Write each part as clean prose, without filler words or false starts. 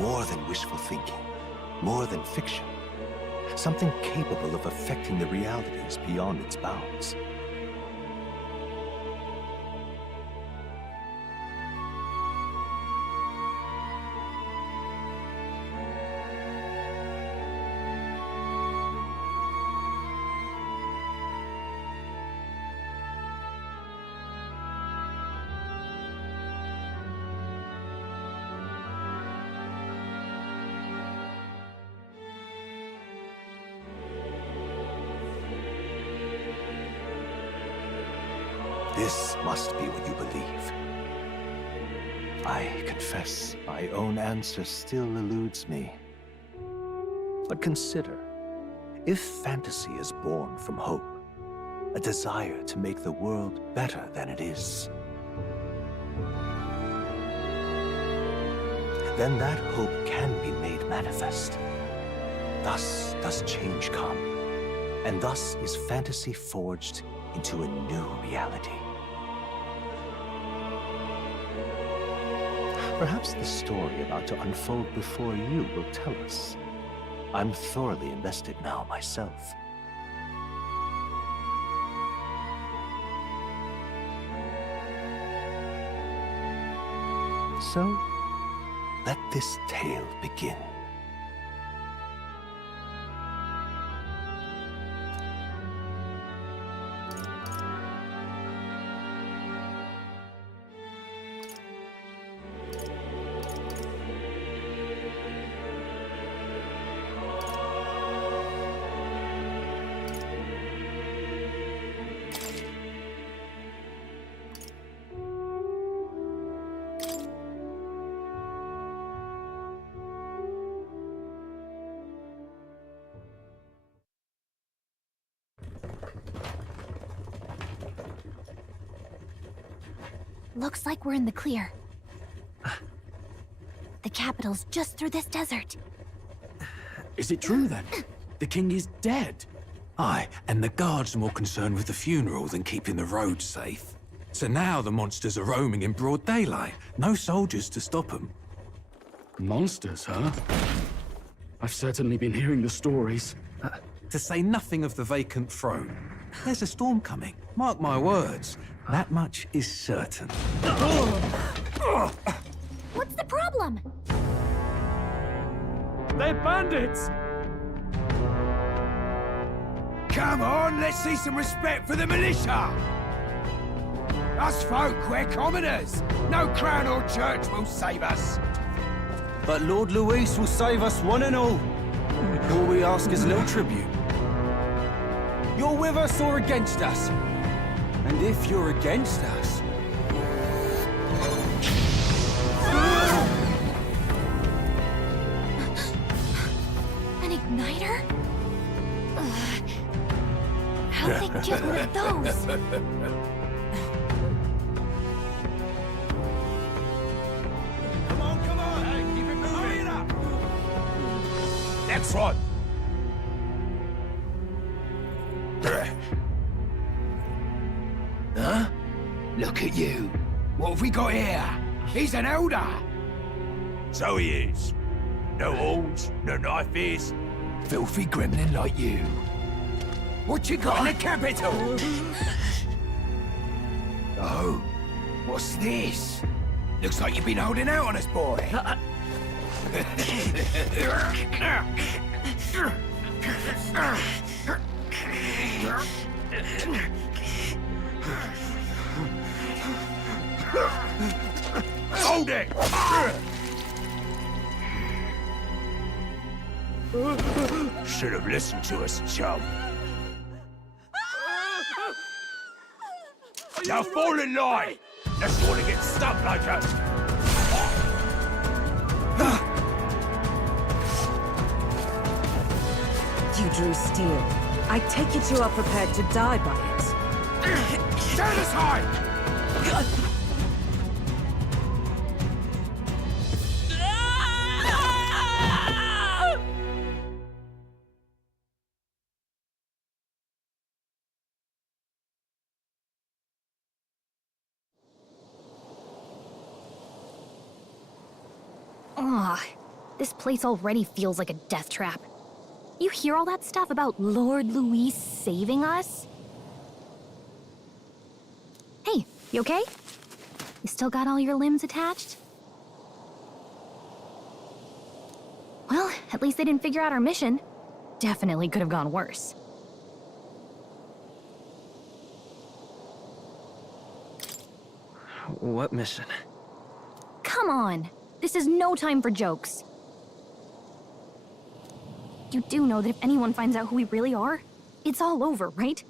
more than wishful thinking, more than fiction. Something capable of affecting the realities beyond its bounds. This must be what you believe. I confess, my own answer still eludes me. But consider, if fantasy is born from hope, a desire to make the world better than it is, then that hope can be made manifest. Thus does change come, and thus is fantasy forged into a new reality. Perhaps the story about to unfold before you will tell us. I'm thoroughly invested now myself. So, let this tale begin. Looks like we're in the clear. The capital's just through this desert. Is it true then? The king is dead? Aye, and the guards are more concerned with the funeral than keeping the roads safe. So now the monsters are roaming in broad daylight. No soldiers to stop them. Monsters, huh? I've certainly been hearing the stories. To say nothing of the vacant throne. There's a storm coming, mark my words. That much is certain. What's the problem? They're bandits! Come on, let's see some respect for the militia! Us folk, we're commoners. No crown or church will save us. But Lord Luis will save us one and all. All we ask is a little tribute. You're with us or against us? And if you're against us... An igniter? How'd they get one of those? Come on, hey, keep it moving. Hurry it up. Next one. Huh? Look at you. What have we got here? He's an elder. So he is. No horns, no knife is. Filthy gremlin like you. What you got in the capital? Oh, what's this? Looks like you've been holding out on us, boy. Hold it! Should have listened to us, chum. Now fall in line! Let's want to get stuck like us! You drew steel. I take it you are prepared to die by it. Stand aside! This place already feels like a death trap. You hear all that stuff about Lord Louis saving us? Hey, you okay? You still got all your limbs attached? Well, at least they didn't figure out our mission. Definitely could have gone worse. What mission? Come on! This is no time for jokes. You do know that if anyone finds out who we really are, it's all over, right?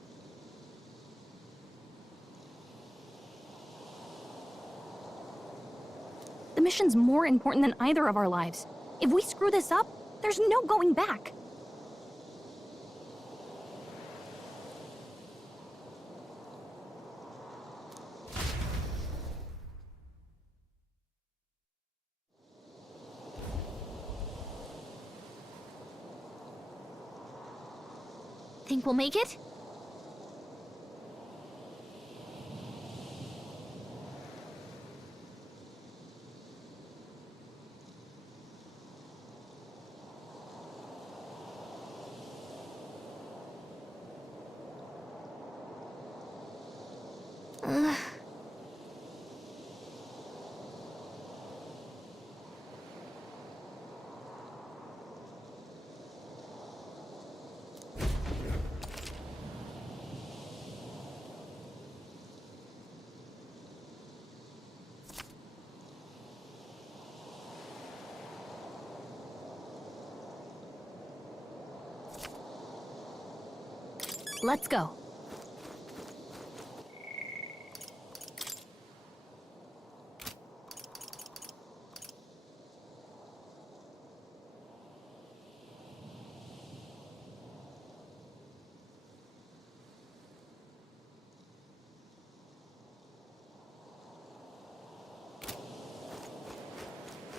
The mission's more important than either of our lives. If we screw this up, there's no going back. Think we'll make it? Let's go.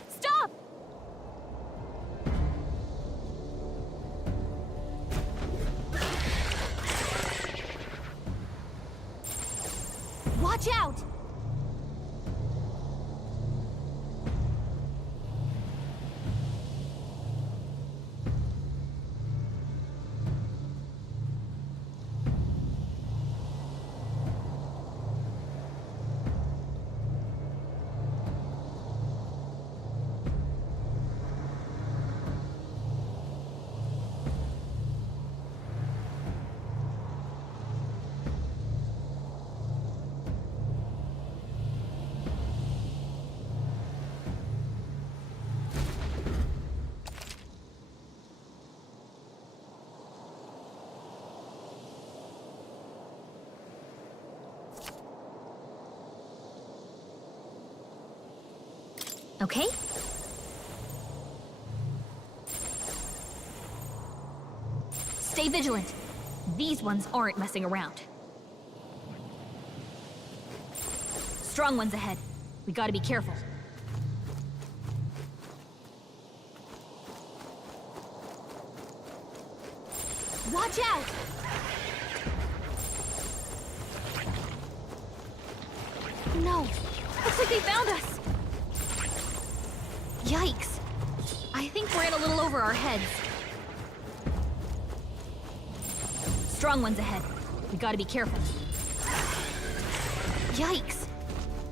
Stop! Watch out! Okay? Stay vigilant. These ones aren't messing around. Strong ones ahead. We gotta be careful. Watch out! No! Looks like they found us! Yikes! I think we're in a little over our heads. Strong ones ahead. We gotta be careful. Yikes!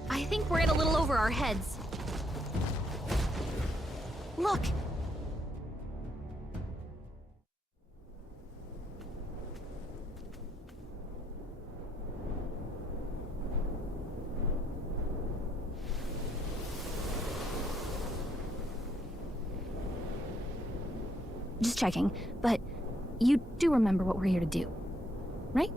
I think we're in a little over our heads. Look! Just checking, but you do remember what we're here to do, right?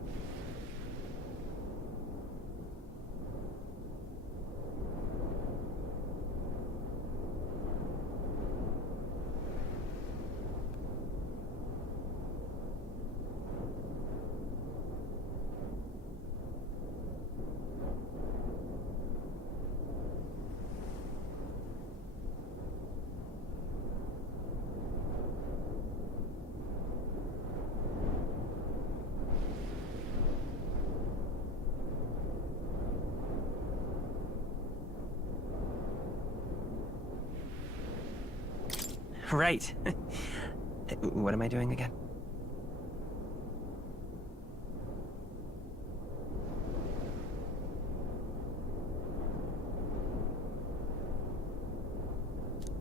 Right. What am I doing again?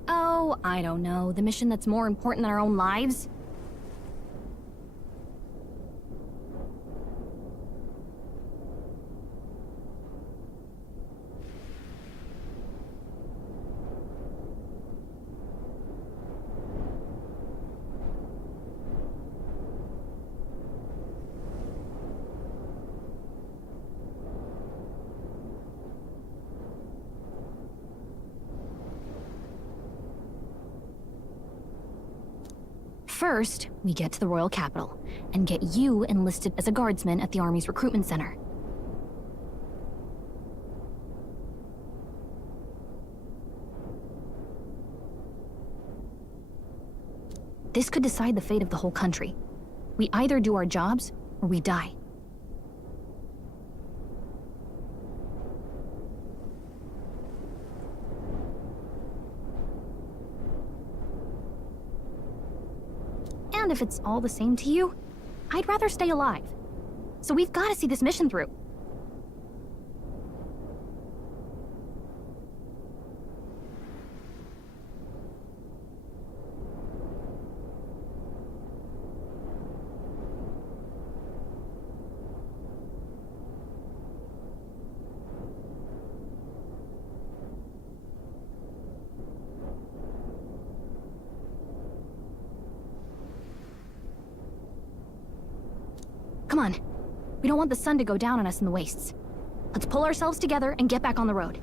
Oh, I don't know. The mission that's more important than our own lives? First, we get to the royal capital, and get you enlisted as a guardsman at the army's recruitment center. This could decide the fate of the whole country. We either do our jobs, or we die. And if it's all the same to you, I'd rather stay alive. So we've got to see this mission through. Come on. We don't want the sun to go down on us in the wastes. Let's pull ourselves together and get back on the road.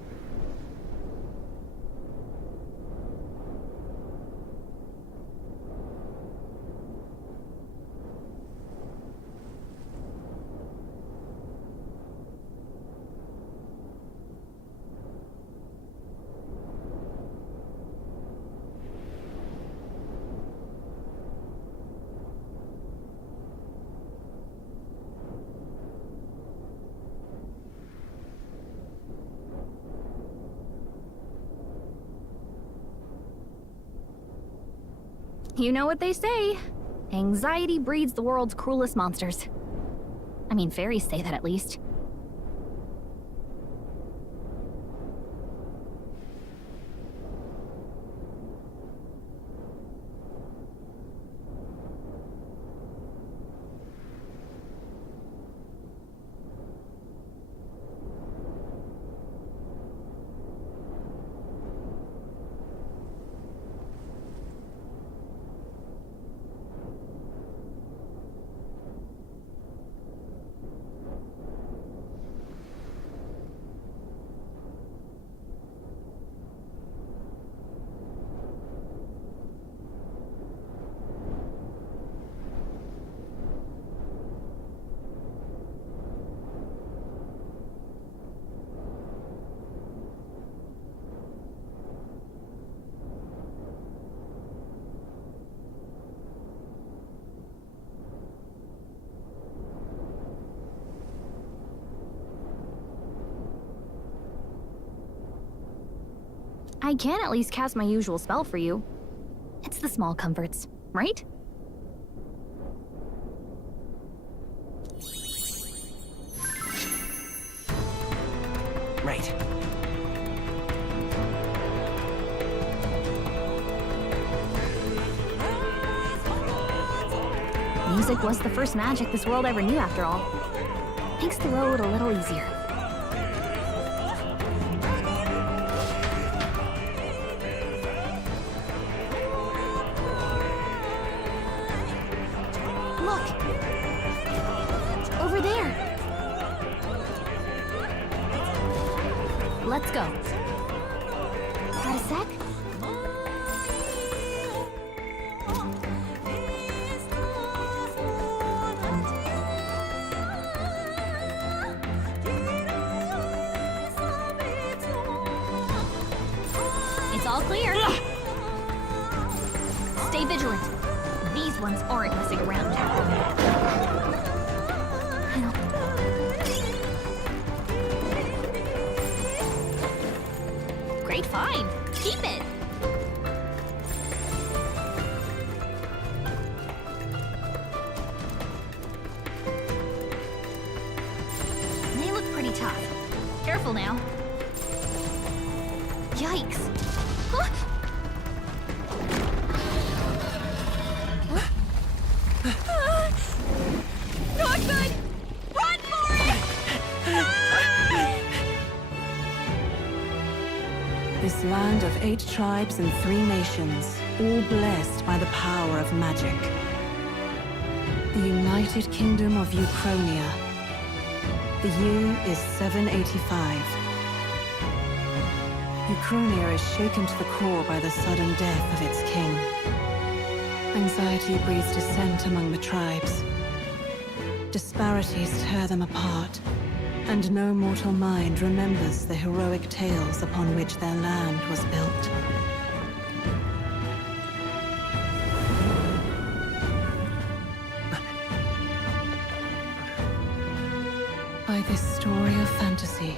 You know what they say. Anxiety breeds the world's cruelest monsters. I mean, fairies say that at least. I can at least cast my usual spell for you. It's the small comforts, right? Right. Music was the first magic this world ever knew, after all. Makes the road a little easier. Look! Over there! Let's go. Got a sec? It's all clear. Stay vigilant. These ones aren't messing around. Great find. Keep it. Yikes! Huh? Not good! Run for it! This land of 8 tribes and 3 nations, all blessed by the power of magic. The United Kingdom of Uchronia. The year is 785. Uchronia is shaken to the core by the sudden death of its king. Anxiety breeds dissent among the tribes. Disparities tear them apart, and no mortal mind remembers the heroic tales upon which their land was built. By this story of fantasy,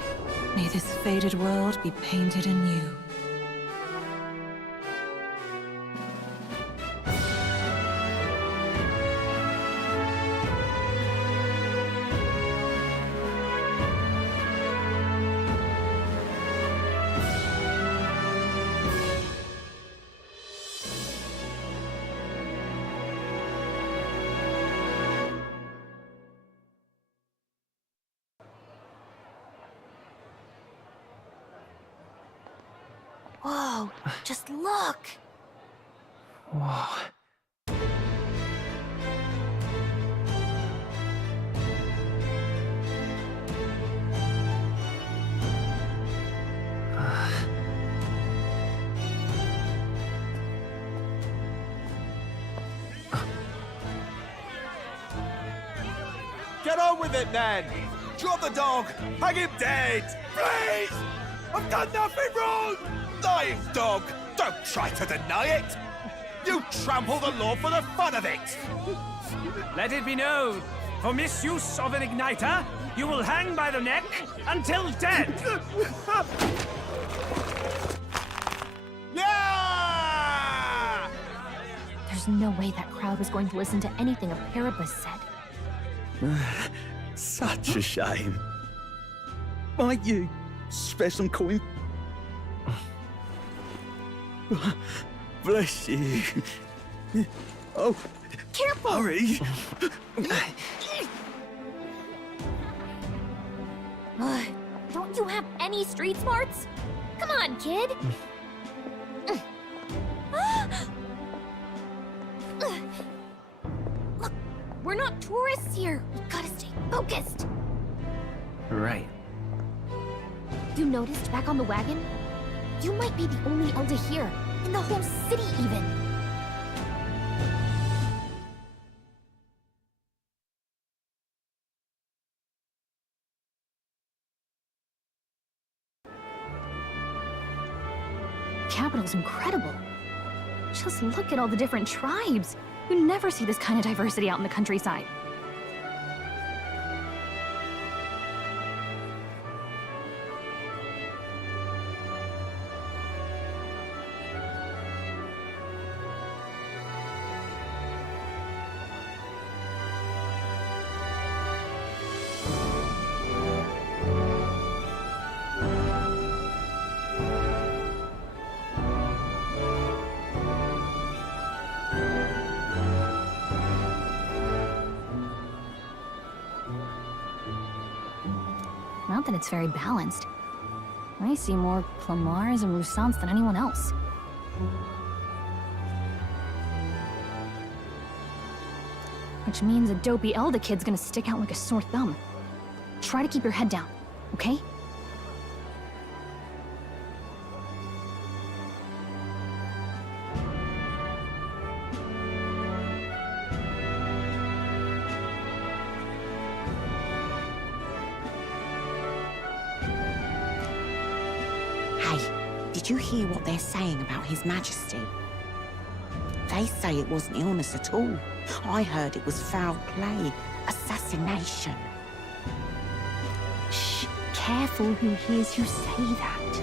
may this faded world be painted anew. Whoa, just look! Whoa. Get on with it, then! Drop the dog! Hang him dead! Please! I've done nothing wrong! Lying dog! Don't try to deny it! You trample the law for the fun of it! Let it be known, for misuse of an igniter, you will hang by the neck until dead. Yeah! There's no way that crowd was going to listen to anything a Paribus said. Such a shame. Might you spare some coin? Bless you. Oh, Careful! hurry. Don't you have any street smarts? Come on, kid! Look, we're not tourists here. We gotta stay focused. Right. You noticed back on the wagon? You might be the only elder here, in the whole city even. Capital's incredible. Just look at all the different tribes. You never see this kind of diversity out in the countryside. Not that it's very balanced. I see more Clamars and Roussants than anyone else. Which means a dopey Elda kid's gonna stick out like a sore thumb. Try to keep your head down, okay? Did you hear what they're saying about His Majesty? They say it wasn't illness at all. I heard it was foul play, assassination. Shh, careful who hears you say that.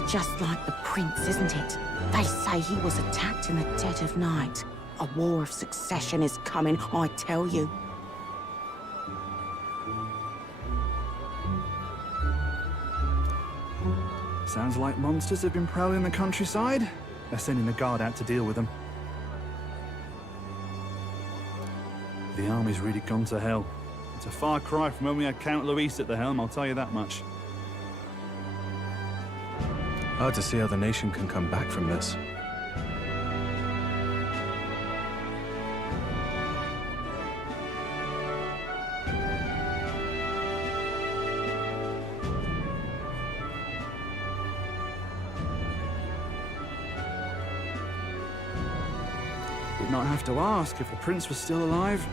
It's just like the prince, isn't it? They say he was attacked in the dead of night. A war of succession is coming, I tell you. Sounds like monsters have been prowling the countryside. They're sending the guard out to deal with them. The army's really gone to hell. It's a far cry from when we had Count Luis at the helm, I'll tell you that much. Hard to see how the nation can come back from this. We'd not have to ask if the prince was still alive.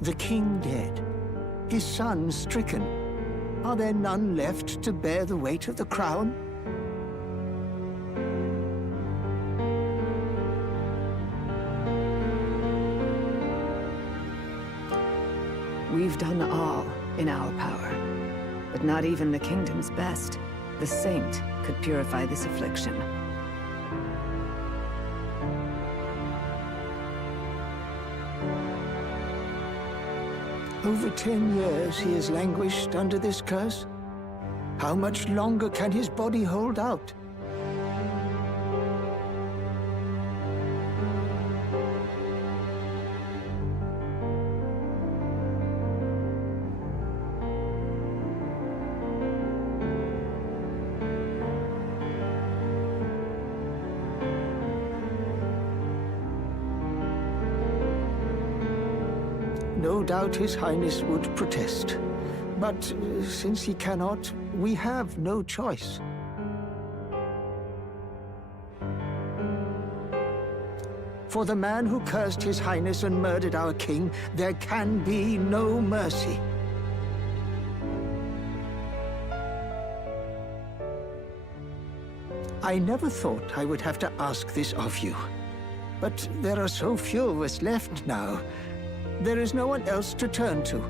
The king dead, his son stricken. Are there none left to bear the weight of the crown? We've done all in our power, but not even the kingdom's best, the saint, could purify this affliction. Over 10 years he has languished under this curse. How much longer can his body hold out? No doubt His Highness would protest. But since he cannot, we have no choice. For the man who cursed His Highness and murdered our king, there can be no mercy. I never thought I would have to ask this of you. But there are so few of us left now. There is no one else to turn to.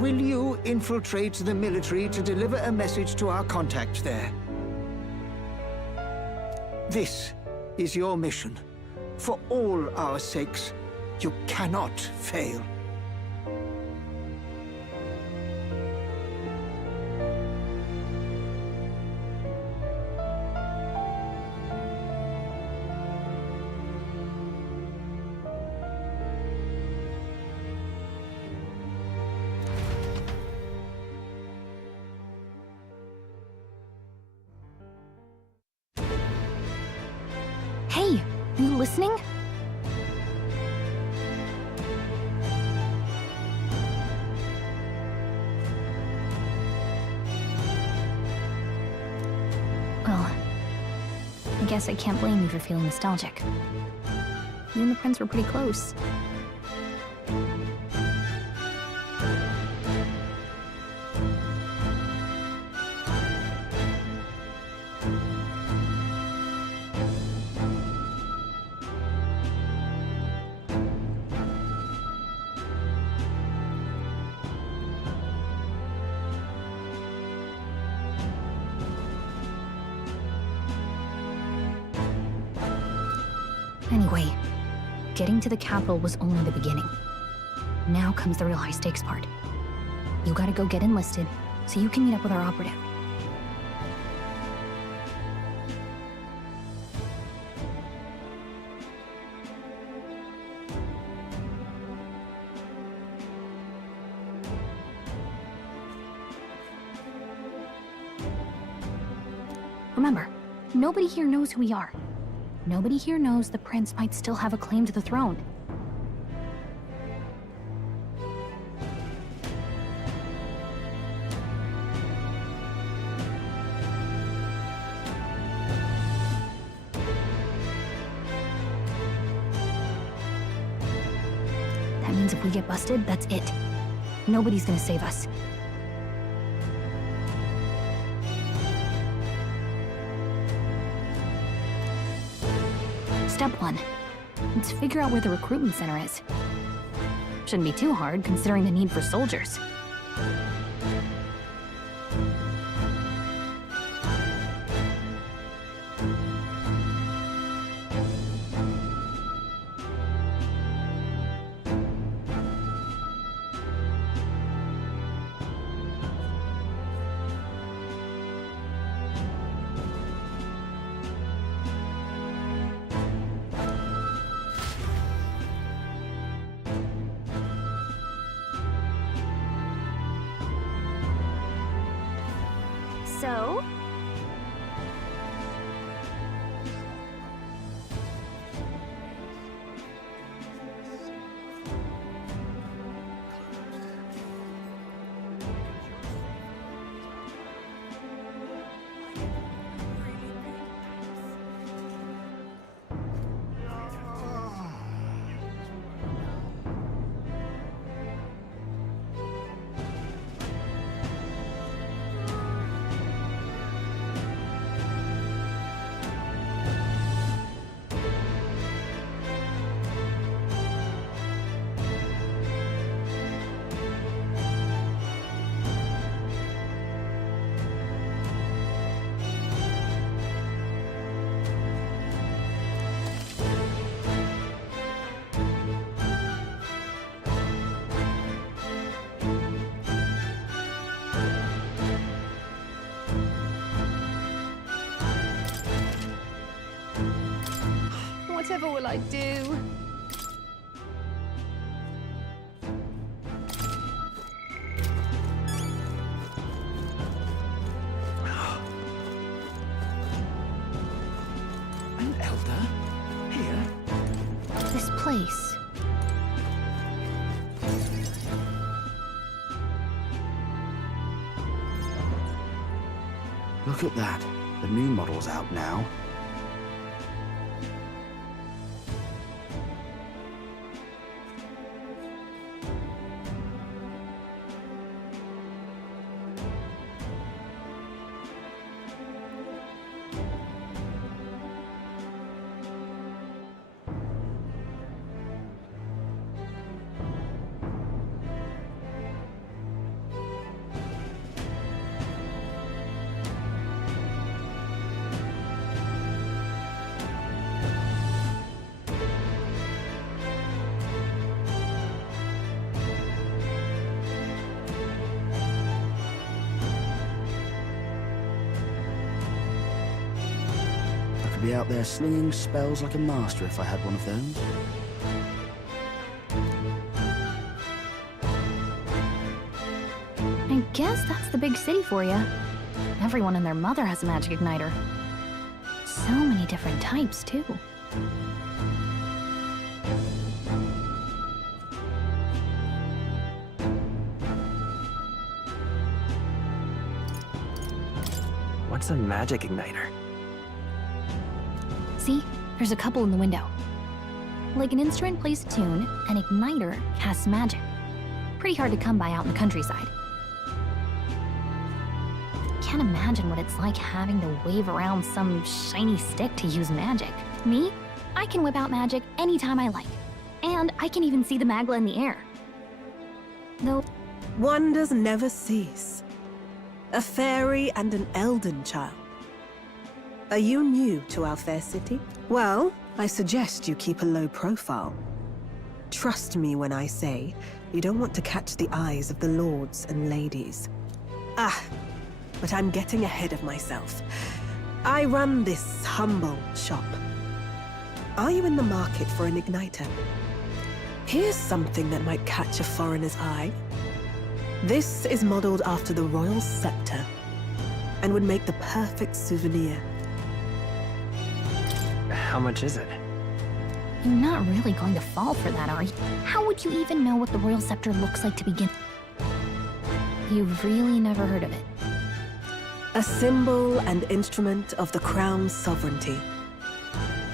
Will you infiltrate the military to deliver a message to our contact there? This is your mission. For all our sakes, you cannot fail. Hey, you listening? Well, I guess I can't blame you for feeling nostalgic. You and the prince were pretty close. Anyway, getting to the capital was only the beginning. Now comes the real high-stakes part. You gotta go get enlisted, so you can meet up with our operative. Remember, nobody here knows who we are. Nobody here knows the prince might still have a claim to the throne. That means if we get busted, that's it. Nobody's gonna save us. Step 1. Let's figure out where the recruitment center is. Shouldn't be too hard, considering the need for soldiers. So? Whatever will I do? An elder? Here? This place. Look at that. The new model's out now. Be out there slinging spells like a master if I had one of those. I guess that's the big city for you. Everyone and their mother has a magic igniter. So many different types, too. What's a magic igniter? See? There's a couple in the window. Like an instrument plays a tune, an igniter casts magic. Pretty hard to come by out in the countryside. Can't imagine what it's like having to wave around some shiny stick to use magic. Me? I can whip out magic anytime I like. And I can even see the Magla in the air. Though... Wonders never cease. A fairy and an elden child. Are you new to our fair city? Well, I suggest you keep a low profile. Trust me when I say you don't want to catch the eyes of the lords and ladies. But I'm getting ahead of myself. I run this humble shop. Are you in the market for an igniter? Here's something that might catch a foreigner's eye. This is modeled after the royal scepter and would make the perfect souvenir. How much is it? You're not really going to fall for that, are you? How would you even know what the royal scepter looks like to begin? You've really never heard of it. A symbol and instrument of the crown's sovereignty.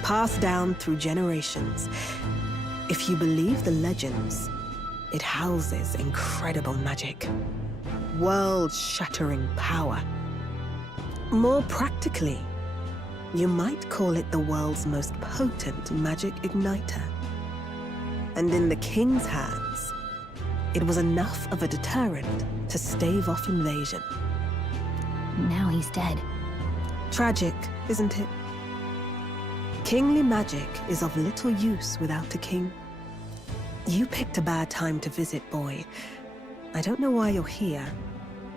Passed down through generations. If you believe the legends, it houses incredible magic. World-shattering power. More practically, you might call it the world's most potent magic igniter. And in the king's hands, it was enough of a deterrent to stave off invasion. Now he's dead. Tragic, isn't it? Kingly magic is of little use without a king. You picked a bad time to visit, boy. I don't know why you're here,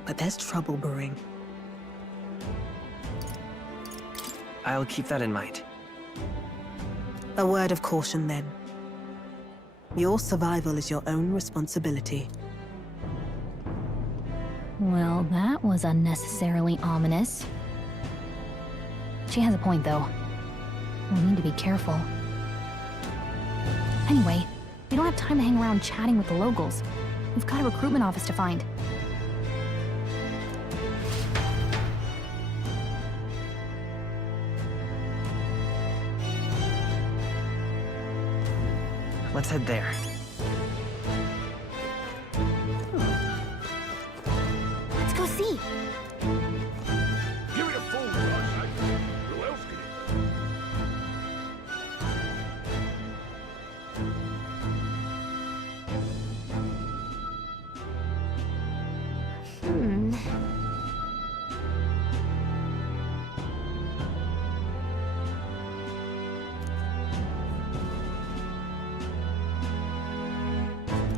but there's trouble brewing. I'll keep that in mind. A word of caution, then. Your survival is your own responsibility. Well, that was unnecessarily ominous. She has a point, though. We need to be careful. Anyway, we don't have time to hang around chatting with the locals. We've got a recruitment office to find. Let's head there. Let's go see. Give it a full rush. Who else can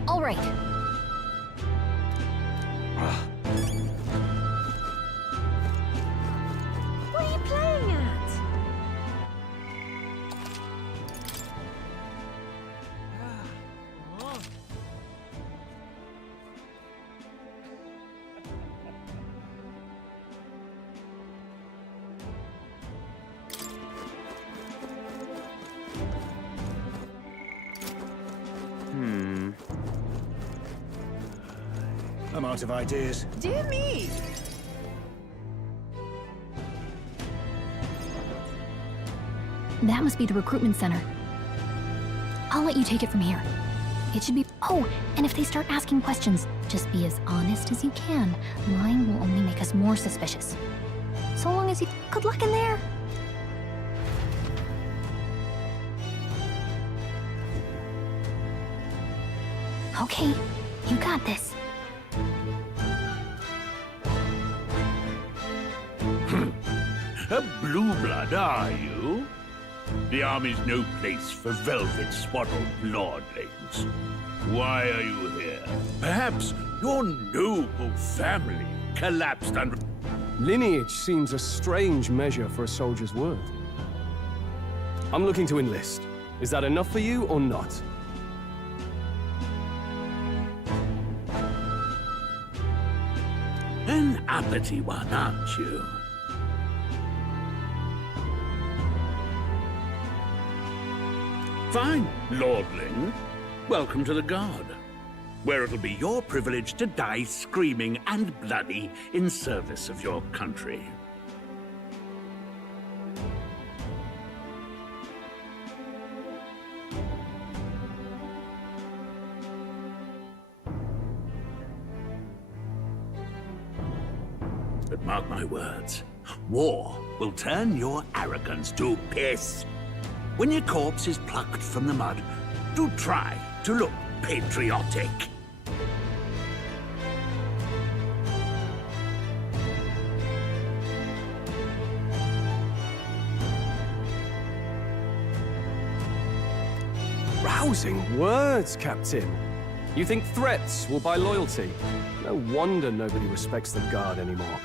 All right. What are you playing at? I'm out of ideas. Dear me! That must be the recruitment center. I'll let you take it from here. It should be... Oh, and if they start asking questions, just be as honest as you can. Lying will only make us more suspicious. So long as you... Good luck in there! Okay, you got this. A blue blood, are you? The army's no place for velvet-swaddled lordlings. Why are you here? Perhaps your noble family collapsed under... Lineage seems a strange measure for a soldier's worth. I'm looking to enlist. Is that enough for you or not? An uppity one, aren't you? Fine, lordling. Welcome to the Guard, where it'll be your privilege to die screaming and bloody in service of your country. But mark my words, war will turn your arrogance to piss. When your corpse is plucked from the mud, do try to look patriotic. Rousing words, Captain. You think threats will buy loyalty? No wonder nobody respects the Guard anymore.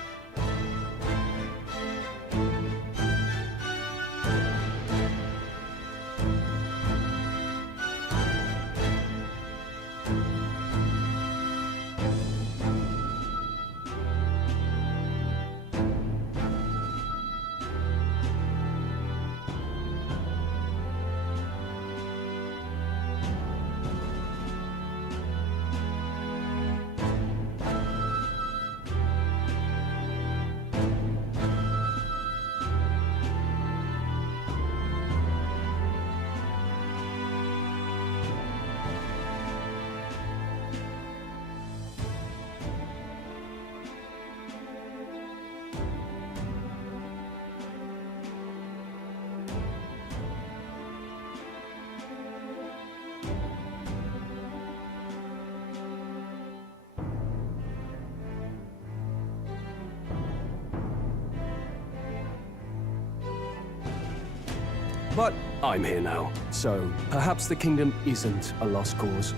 But I'm here now, so perhaps the kingdom isn't a lost cause.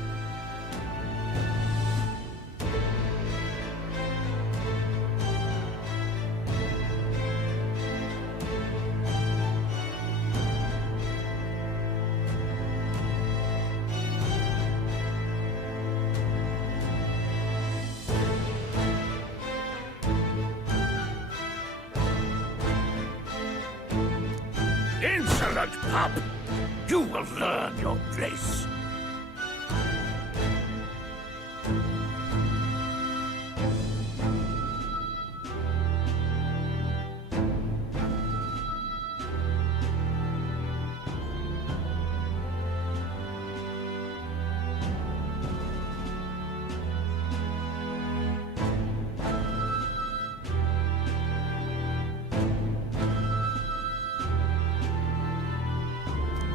Insolent pup! You will learn your place.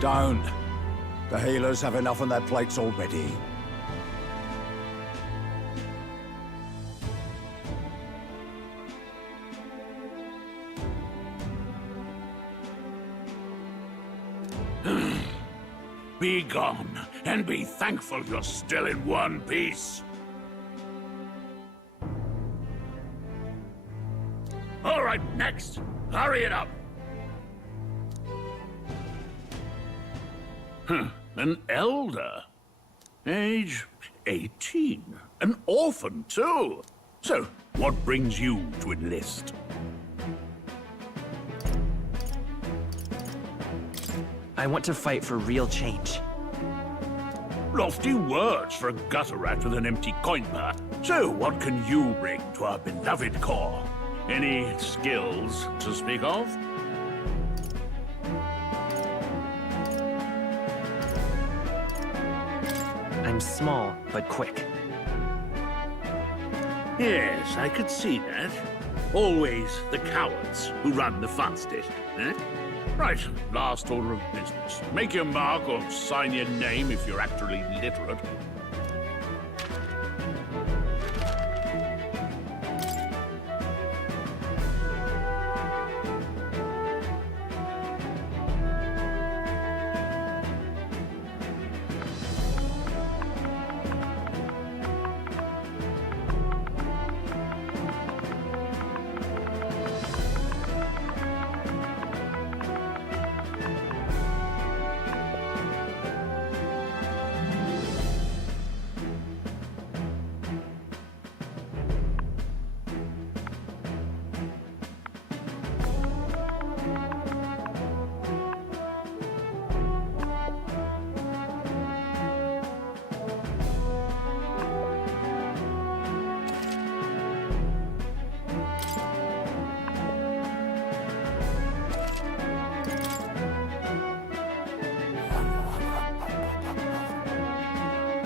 Don't. The healers have enough on their plates already. Be gone, and be thankful you're still in one piece. All right, next. Hurry it up. An elder. Age 18. An orphan, too. So, what brings you to enlist? I want to fight for real change. Lofty words for a gutter rat with an empty coin purse. So, what can you bring to our beloved corps? Any skills to speak of? I'm small, but quick. Yes, I could see that. Always the cowards who run the fastest, eh? Right, last order of business. Make your mark or sign your name if you're actually literate.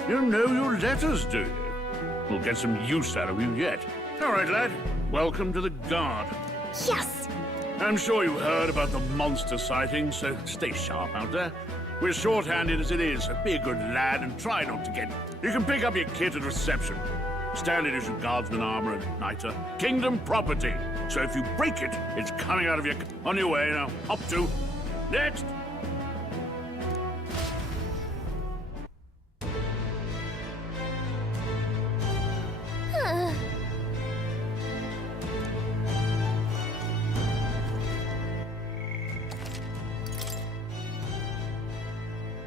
You know your letters, do you? We'll get some use out of you yet. All right, lad. Welcome to the Guard. Yes! I'm sure you heard about the monster sightings, so stay sharp out there. We're short-handed as it is, so be a good lad and try not to get... You can pick up your kit at reception. Standard issue guardsman armor and igniter. Kingdom property. So if you break it, it's coming out of your... On your way now. Up to... Next!